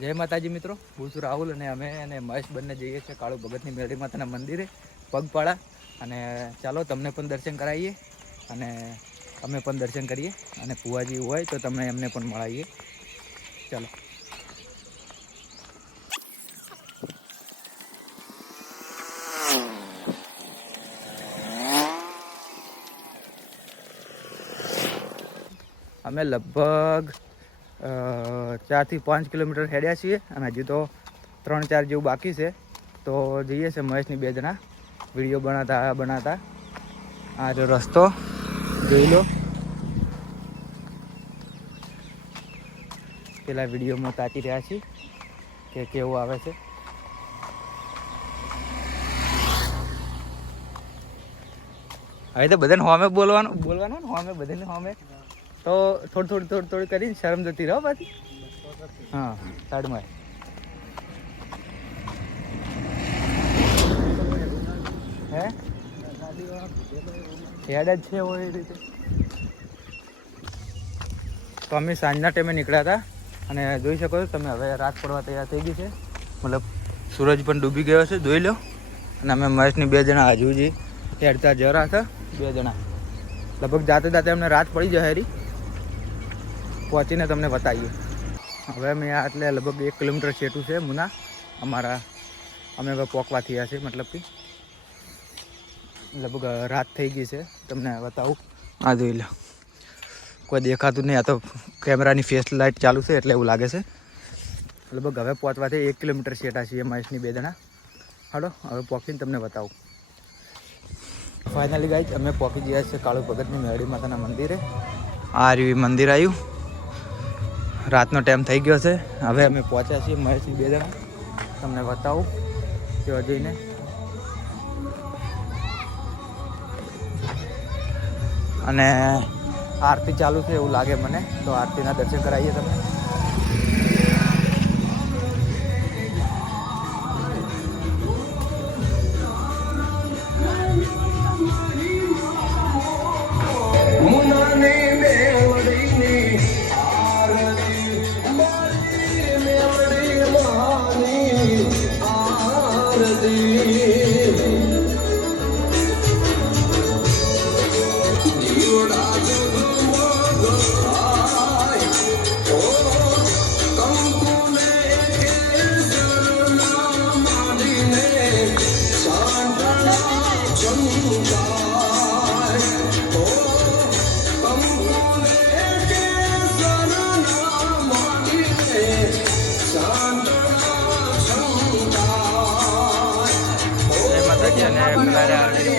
જય માતાજી મિત્રો, હું છું રાહુલ અને અમે અને મહેશ બંને જઈએ છીએ કાળુ ભગતની મેળી માતાના મંદિરે, પગપાળા. અને ચાલો તમને પણ દર્શન કરાવીએ અને અમે પણ દર્શન કરીએ. અને ફુવાજી હોય તો તમે એમને પણ મળાવીએ. ચાલો. અમે લગભગ ચારથી પાંચ કિલોમીટર હેડ્યા છીએ અને હજી તો ત્રણ ચાર જેવું બાકી છે. તો જઈએ છે મહેશની બે જણા. વીડિયો બનાવતા બનાવતા આ જો રસ્તો, જોઈ લો. પેલા વિડીયોમાં તાકી રહ્યા છીએ કે કેવું આવે છે. હવે તો બધાને હોમે બોલવાનું બોલવાનું ને હોમે, બધાને હોમે. તો થોડું થોડું થોડું થોડું કરીને શરમ જતી રહો પાછી. હા, સાઈડમાં. હે? હેડ જ છે તો અમે સાંજના ટાઈમે નીકળ્યા હતા અને જોઈ શકો છો તમે હવે રાત પડવા તૈયાર થઈ ગઈ છે. મતલબ સૂરજ પણ ડૂબી ગયો છે, જોઈ લો. અને અમે મહેશની બે જણા હજુ જી. હેડતા જરા હતા, બે જણા. લગભગ જાતે જાતે અમને રાત પડી રી પહોંચીને તમને બતાવીએ. હવે અમે આ એટલે લગભગ એક કિલોમીટર છેટું છે મુના. અમારા અમે હવે પોકવા થયા છે, મતલબ કે લગભગ રાત થઈ ગઈ છે. તમને બતાવું. આ જોઈ લો. કોઈ દેખાતું નહીં, આ તો કેમેરાની ફેસ લાઇટ ચાલુ છે એટલે એવું લાગે છે. લગભગ હવે પહોંચવાથી એક કિલોમીટર છેટા છીએ મહેશની બે જણા. હાલો, હવે પહોંચીને તમને બતાવું. ફાઇનલી ગાઈઝ અમે પહોંચી ગયા છીએ કાળુ ભગતની મેળી માતાના મંદિરે. આ રહ્યું મંદિર આવ્યું. રાતનો ટાઈમ થઈ ગયો છે. હવે અમે પહોંચ્યા છીએ મહેશની બે જણા. તમને બતાવું. ત્યાં જઈને. અને આરતી ચાલુ છે એવું લાગે મને. તો આરતીના દર્શન કરાવીએ તમને. આરતી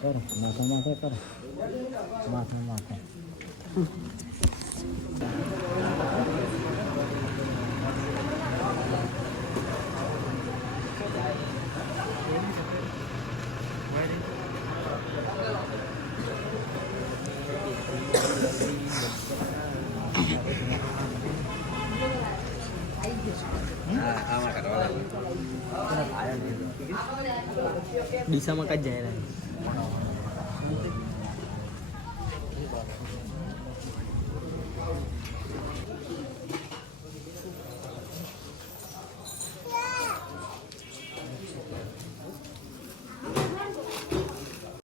મારી મેળડી માની આરતી જય જય જય ડીસામાં કાંઈ જાય રહ્યા